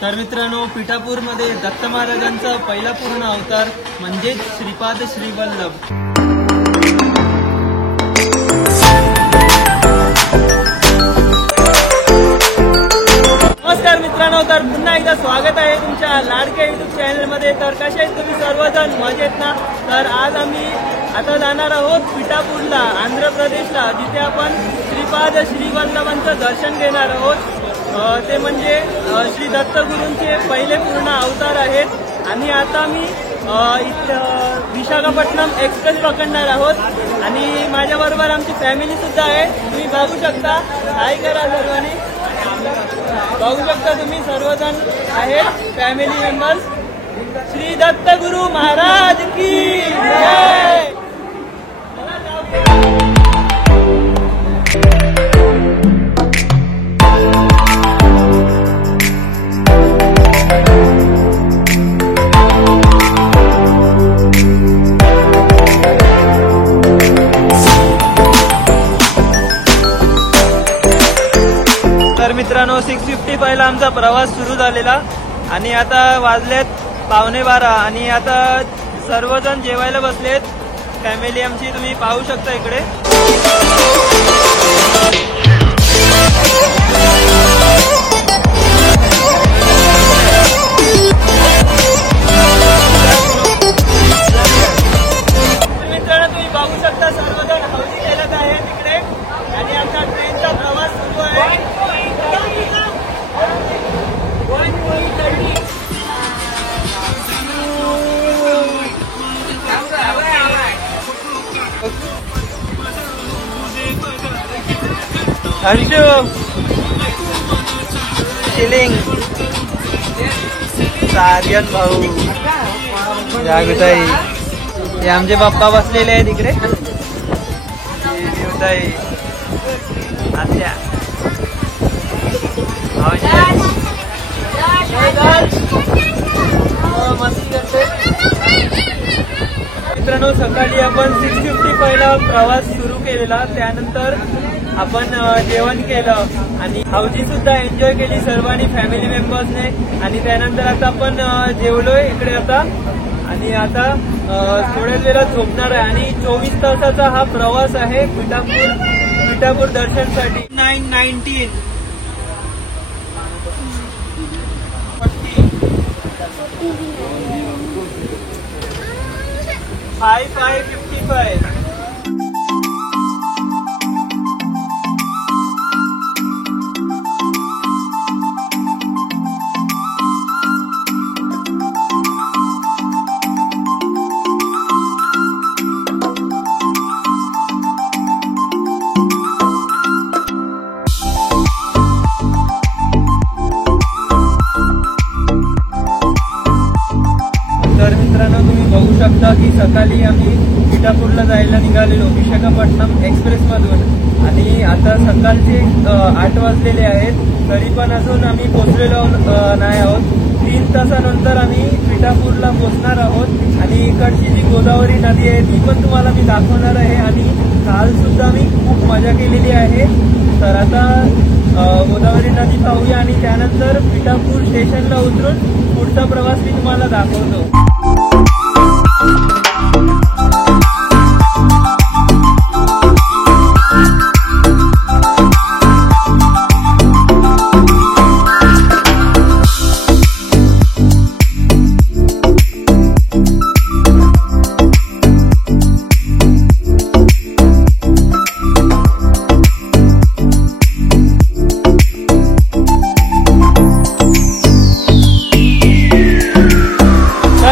तर मित्रांनो, पिठापूरमध्ये दत्त महाराजांचा पहिला पूर्ण अवतार म्हणजेच श्रीपाद श्रीवल्लभ। नमस्कार मित्रांनो, तर पुन्हा एकदा स्वागत आहे तुमच्या लाडक्या युट्यूब चॅनलमध्ये। तर कसे आहेत तुम्ही सर्वजण, मजेत ना? तर आज आम्ही आता जाणार आहोत पिठापूरला, आंध्र प्रदेशला, जिथे आपण श्रीपाद श्रीवल्लभांचं दर्शन घेणार आहोत। ते म्हणजे श्री दत्तगुरूंचे पहिले पूर्ण अवतार आहेत। आणि आता मी विशाखापट्टणम एक्सप्रेस पकडणार आहोत आणि माझ्याबरोबर आमची फॅमिली सुद्धा आहे। तुम्ही बघू शकता, हाय करा सर्वांनी, बघू शकता तुम्ही सर्वजण आहेत फॅमिली मेंबर्स। श्री दत्तगुरु महाराज की जय। तर मित्रांनो, 6:55 ला आमचा प्रवास सुरू झालेला आणि आता वाजलेत 11:15 आणि आता सर्वजण जेवायला बसलेत। फॅमिली आमची तुम्ही पाहू शकता इकडे। मित्रांनो, तुम्ही बघू शकता सर्वजण हौदी खेळत आहेत तिकडे आणि आमचा ट्रेनचा प्रवास सुरू आहे। हर्षू, चिलिंग, सारियन भाऊ, जागृताई, हे आमचे पप्पा बसलेले आहेत इकडे। देवताई, आत्या, मित्रांनो, सकाळी आपण 6:55 ला प्रवास सुरू केलेला, त्यानंतर आपण जेवण केलं आणि हौजी सुद्धा एन्जॉय केली सर्वांनी फॅमिली मेंबर्सने। आणि त्यानंतर आता आपण जेवलोय इकडे आता आणि आता थोड्या वेळात झोपणार आहे। आणि 24 तासाचा हा प्रवास आहे पिठापूर दर्शनसाठी। 9:19 5:55 तर मित्रांनो, तुम्ही बघू शकता की सकाळी आम्ही पिठापूरला जायला निघालेलो विशाखापट्टणम एक्सप्रेसमधून आणि आता सकाळचे 8 वाजलेले आहेत, तरी पण अजून आम्ही पोचलेलो नाही आहोत। 3 तासानंतर आम्ही पिठापूरला पोचणार आहोत आणि इकडची जी गोदावरी नदी आहे ती पण तुम्हाला मी दाखवणार आहे। आणि काल सुद्धा मी खूप मजा केलेली आहे। तर आता गोदावरी नदी पाहूया आणि त्यानंतर पिठापूर स्टेशनला उतरून पुढचा प्रवास मी तुम्हाला दाखवतो।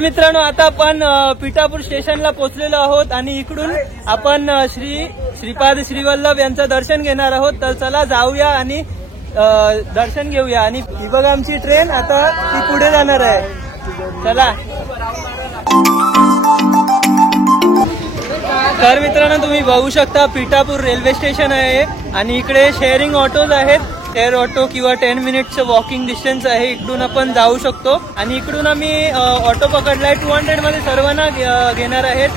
मित्रांनो, आता आपण पिठापूर स्टेशनला पोहोचलेलो आहोत आणि इकडून आपण श्रीपाद श्रीवल्लभ यांचं दर्शन घेणार आहोत। तर चला जाऊया आणि दर्शन घेऊया। आणि ही बघा आमची ट्रेन, आता ती पुढे जाणार आहे। चला। तर मित्रांनो, तुम्ही बघू शकता पिठापूर रेल्वे स्टेशन आहे आणि इकडे शेअरिंग ऑटोज आहेत। शेअर ऑटो किंवा 10 मिनिटचं वॉकिंग डिस्टन्स आहे, इकडून आपण जाऊ शकतो। आणि इकडून आम्ही ऑटो पकडलाय, 200 मध्ये सर्वांना घेणार आहेत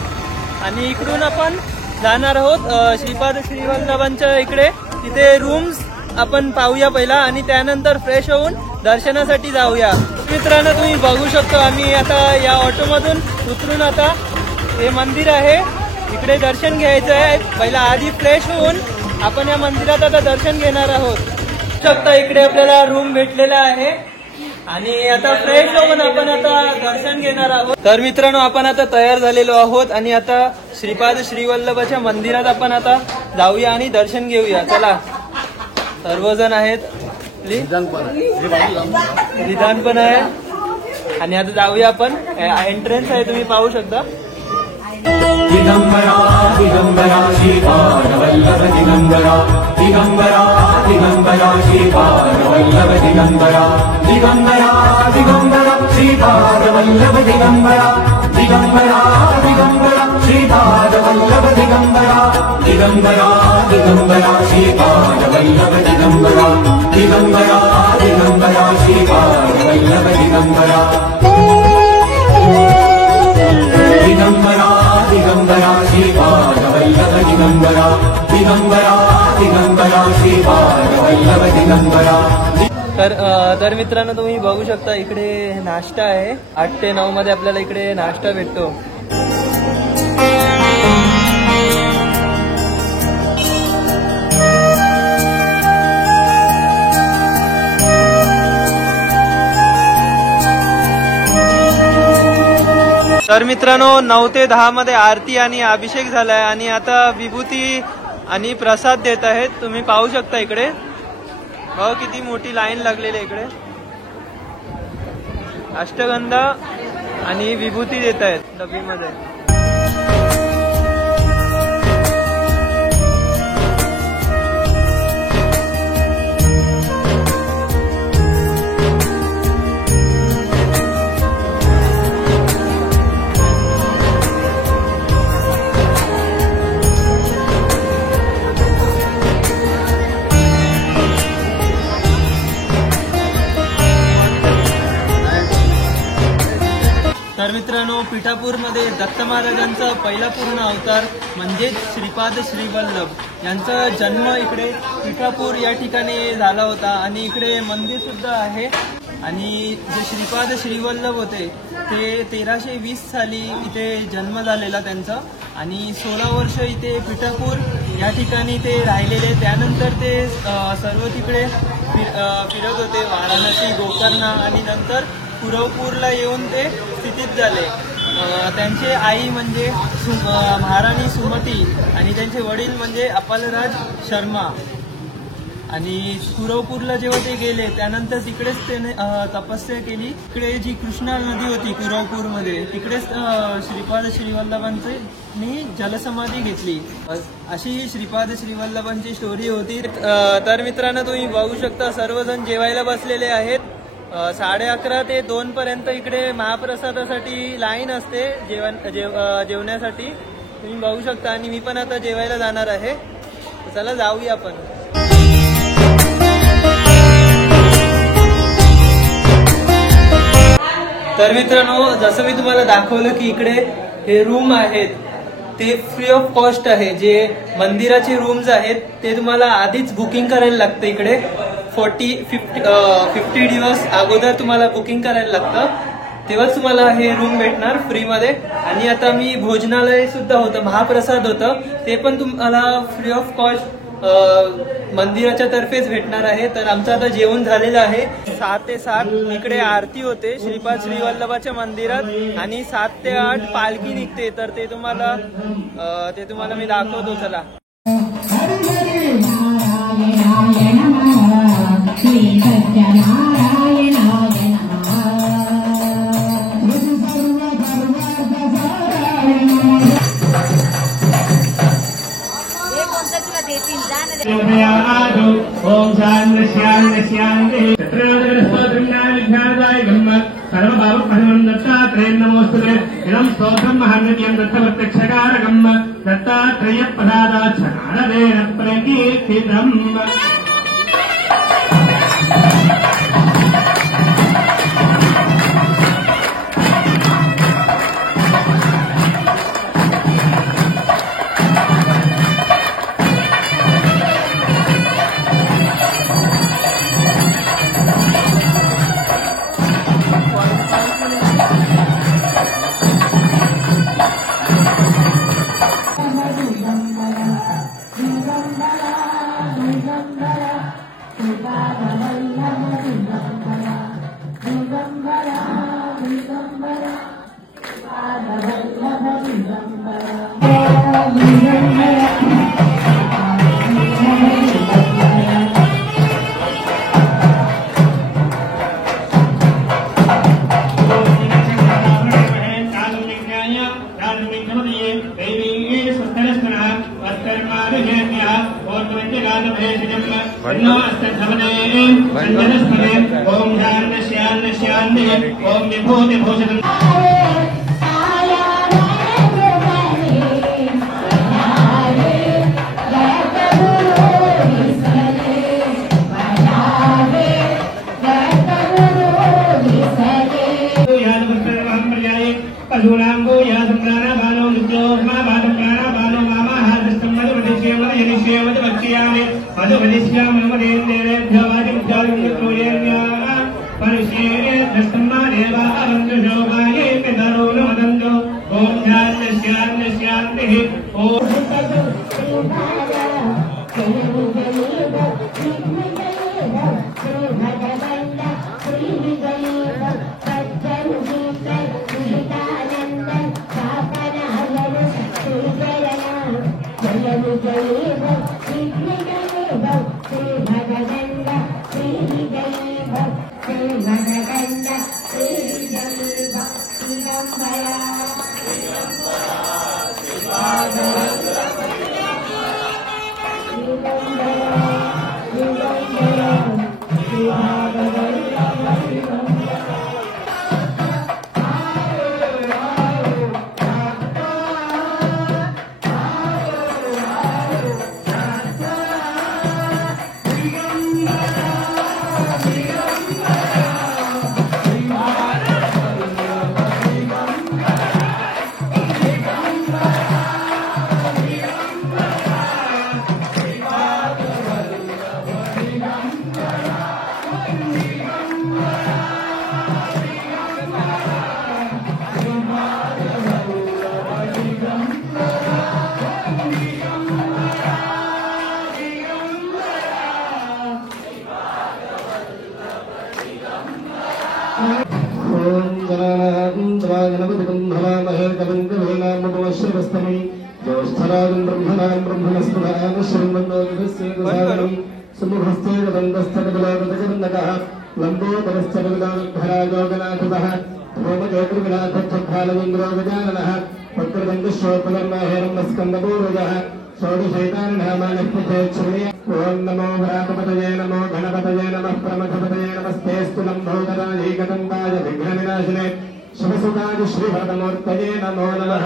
आणि इकडून आपण जाणार आहोत श्रीपाद श्रीवल्लभांच्या इकडे। तिथे रूम्स आपण पाहूया पहिला आणि त्यानंतर फ्रेश होऊन दर्शनासाठी जाऊया। मित्रांनो तुम्ही बघू शकतो आम्ही आता या ऑटोमधून उतरून आता हे मंदिर आहे इकडे दर्शन घ्यायचं आहे। पहिला आधी फ्रेश होऊन आपण या मंदिरात आता दर्शन घेणार आहोत। शकता इकडे आपल्याला रूम भेटलेला आहे आणि आता फ्रेश होऊन आपण आता दर्शन घेणार आहोत। तर मित्रांनो आपण आता तयार झालेलो आहोत आणि आता श्रीपाद श्रीवल्लभाच्या मंदिरात आपण आता जाऊया आणि दर्शन घेऊया। चला सर्वजण आहेत, विधान पण आहे आणि आता जाऊया आपण। एंट्रन्स आहे तुम्ही पाहू शकता। दिगंबरा दिगंबरा श्रीपादवल्लभ दिगंबरा दिगंबरा दिगंबरा श्रीपादवल्लभ दिगंबरा दिगंबरा दिगंबरा श्रीपादवल्लभ दिगंबरा दिगंबरा दिगंबरा श्रीपादवल्लभ दिगंबरा दिगंबरा दिगंबरा श्रीपादवल्लभ दिगंबरा दिगंबरा दिगंबरा श्रीपादवल्लभ दिगंबरा दिगंबरा दिगंबरा श्रीपादवल्लभ दिगंबरा दिगंबरा दिगंबरा श्रीपादवल्लभ दिगंबरा। तर मित्रांनो तुम्ही बघू शकता इकडे नाश्ता आहे। 8 ते 9 मध्ये आपल्याला इकडे नाश्ता भेटतो। तर मित्रांनो 9 ते 10 मध्ये आरती आणि अभिषेक झालाय आणि आता विभूती आणि प्रसाद देत आहेत। तुम्ही पाहू शकता इकडे बघा किती मोठी लाईन लागलेली आहे इकडे। अष्टगंधा आणि विभूती देत आहेत डबीमध्ये। तर मित्रांनो पिठापूरमध्ये दत्त महाराजांचा पहिला पूर्ण अवतार म्हणजेच श्रीपाद श्रीवल्लभ यांचा जन्म इकडे पिठापूर या ठिकाणी झाला होता आणि इकडे मंदिर सुद्धा आहे। आणि जे श्रीपाद श्रीवल्लभ होते ते 1320 साली इथे जन्म झालेला त्यांचा आणि 16 वर्ष इथे पिठापूर या ठिकाणी ते राहिलेले। त्यानंतर ते सर्व तिकडे फिरत होते, वाराणसी, गोकर्णा आणि नंतर कुरवपूरला येऊन ते स्थितीत झाले। त्यांचे आई म्हणजे महाराणी सुमती आणि त्यांचे वडील म्हणजे अपालराज शर्मा। आणि कुरवपूरला जेव्हा ते गेले त्यानंतर तिकडेच त्याने तपस्या केली। इकडे जी कृष्णा नदी होती कुरवपूरमध्ये तिकडेच श्रीपाद श्रीवल्लभांनी जलसमाधी घेतली। अशी श्रीपाद श्रीवल्लभांची स्टोरी होती। तर मित्रांनो तुम्ही बघू शकता सर्वजण जेवायला बसलेले आहेत। 11:30 ते 2 पर्यंत इकडे महाप्रसादासाठी लाईन असते जेवण्यासाठी तुम्ही बघू शकता आणि मी पण आता जेवायला जाणार आहे। चला जाऊया आपण। तर मित्रांनो जसं मी तुम्हाला दाखवलं की इकडे हे रूम आहेत ते फ्री ऑफ कॉस्ट आहे। जे मंदिराचे रूम्स आहेत ते तुम्हाला आधीच बुकिंग करायला लागतं। इकडे 50 दिवस अगोदर तुम्हाला बुकिंग करायला लागतं, तेव्हाच तुम्हाला हे रूम भेटणार फ्रीमध्ये। आणि आता मी भोजनालय सुद्धा होतं, महाप्रसाद होतं, ते पण तुम्हाला फ्री ऑफ कॉस्ट मंदिराच्या तर्फेच भेटणार आहे। तर आमचं आता जेवण झालेलं आहे। 6 ते 7 इकडे आरती होते श्रीपाद श्रीवल्लभाच्या मंदिरात आणि 7 ते 8 पालखी निघते। तर ते तुम्हाला मी दाखवतो। चला ओम शांति शांति शांति सर्वभावप्रहणं दत्तात्रेय नमोस्तुते इदं स्तोत्रं महान्यं दत्तप्रत्यक्षकारकं दत्तात्रेयप्रसादाच्छनादेन प्रकीर्तितम्। नमस्ते अंजनस्मरे ओम ध्यान श्यान श्यान ओम विभूति भूषण पशूनांगो या संप्राणा बालो नित्योमा बालो प्राणा बालो मामा हादस्तम मधुवदिश्यम यनिश्यम मधुवक्ष्यामि मधुवदिश्याम मधुरेन्द्रेभ्यो वाजिभ्यो परिश्येरे दस्तम्मा देवा अवन्दशोभाये पितरो नमदन्तो ओम ध्यान शान्तिः ओम ज्येष्ठराजं ब्रह्मणां ब्रह्मणस्पदां श्रीमन्नोदितस्येदसादनं सुमुखस्ते गदन्तस्तकबलोदकन्दकः लम्बोदरश्चकबलोद्धराजोगनाथतः भौमकेतुर्विनाथच्छब्दालमिन्द्रो गजाननः वक्रदन्तश्रोत्रधर्माहेरं स्कन्दपूर्वजः षोडशैतानिनामानि प्रथेच्छृणुय ॐ नमो व्रातपतये नमो गणपतये नमः प्रमथपतये नमस्तेऽस्तु लम्बोदरायैकदन्ताय विघ्नविनाशिने शिवसुतादि श्रीभरतमूर्तये नमो नमः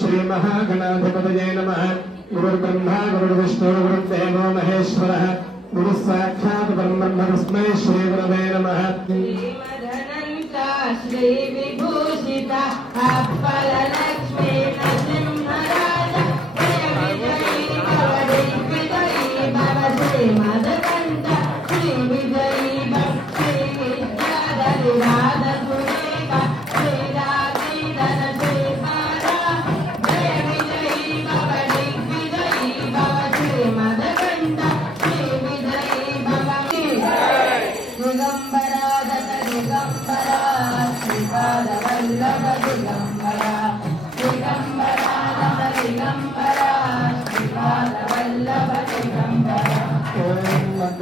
श्रीमहागणाधिपतये नमः गुरुर्ब्रह्मा गुरुर्विष्णु गुरुर्देवो महेश्वरः गुरुः साक्षात् परब्रह्म तस्मै श्रीगुरवे नमः श्रीविभूषिता अप्पलक्ष्मी नृसिंहराज जय विजयी भव श्रीमदकण्ठ श्रीविजयी भव श्रीविद्याधरिराधसुरेख श्रीराधीधर श्रीपादा जय विजयी भव दिग्विजयी भव श्रीमदकण्ठ श्रीविजयी भव दिगम्बरा दत्त दिगम्बरा श्रीपादवल्लभ दिगम्बरा दिगम्बरा दत्त दिगम्बरा श्रीपादवल्लभ दिगम्बरा दिगंबरा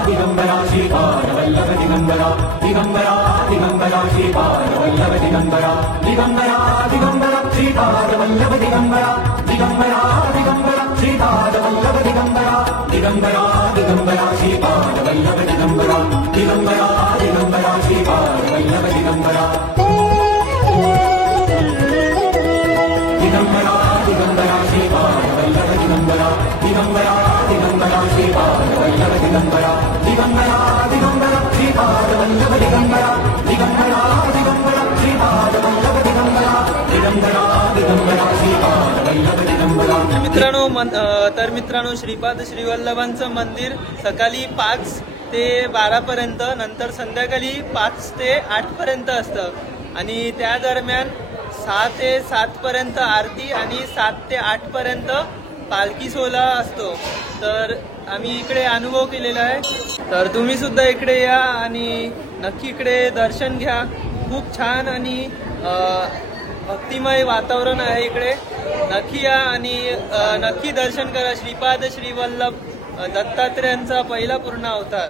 दिगंबरा श्रीपादवल्लभ दिगंबरा दिगंबरा दिगंबरा श्रीपादवल्लभ दिगंबरा दिगंबरा दिगंबरा श्रीपादवल्लभ दिगंबरा दिगंबरा दिगंबरा श्रीपादवल्लभ दिगंबरा दिगंबरा दिगंबरा श्रीपादवल्लभ दिगंबरा दिगंबरा दिगंबरा श्रीपादवल्लभ दिगंबरा दिगंबरा दिगंबरा श्रीपादवल्लभ दिगंबरा दिगंबरा दिगंबरा श्रीपादवल्लभ दिगंबरा दिगंबरा दिगंबरा श्रीपादवल्लभ दिगंबरा दिगंबरा दिगंबरा श्रीपादवल्लभ दिगंबरा दिगंबरा दिगंबरा श्रीपादवल्लभ दिगंबरा मित्रांनो श्रीपाद श्रीवल्लभांचं मंदिर सकाळी 5 ते 12 पर्यंत, नंतर संध्याकाळी 5 ते 8 पर्यंत असतं आणि त्या दरम्यान 6 ते 7 पर्यंत आरती आणि 7 ते 8 पर्यंत पालखी सोहळा असतो. तर आम्ही इकडे अनुभव केलेला आहे. तर तुम्ही सुद्धा इकडे या आणि नक्की इकडे दर्शन घ्या. खूप छान आणि भक्तिमय वातावरण आहे इकडे. नक्की या आणि नक्की दर्शन करा. श्रीपाद श्रीवल्लभ दत्तात्रेयांचा पहिला पूर्ण अवतार.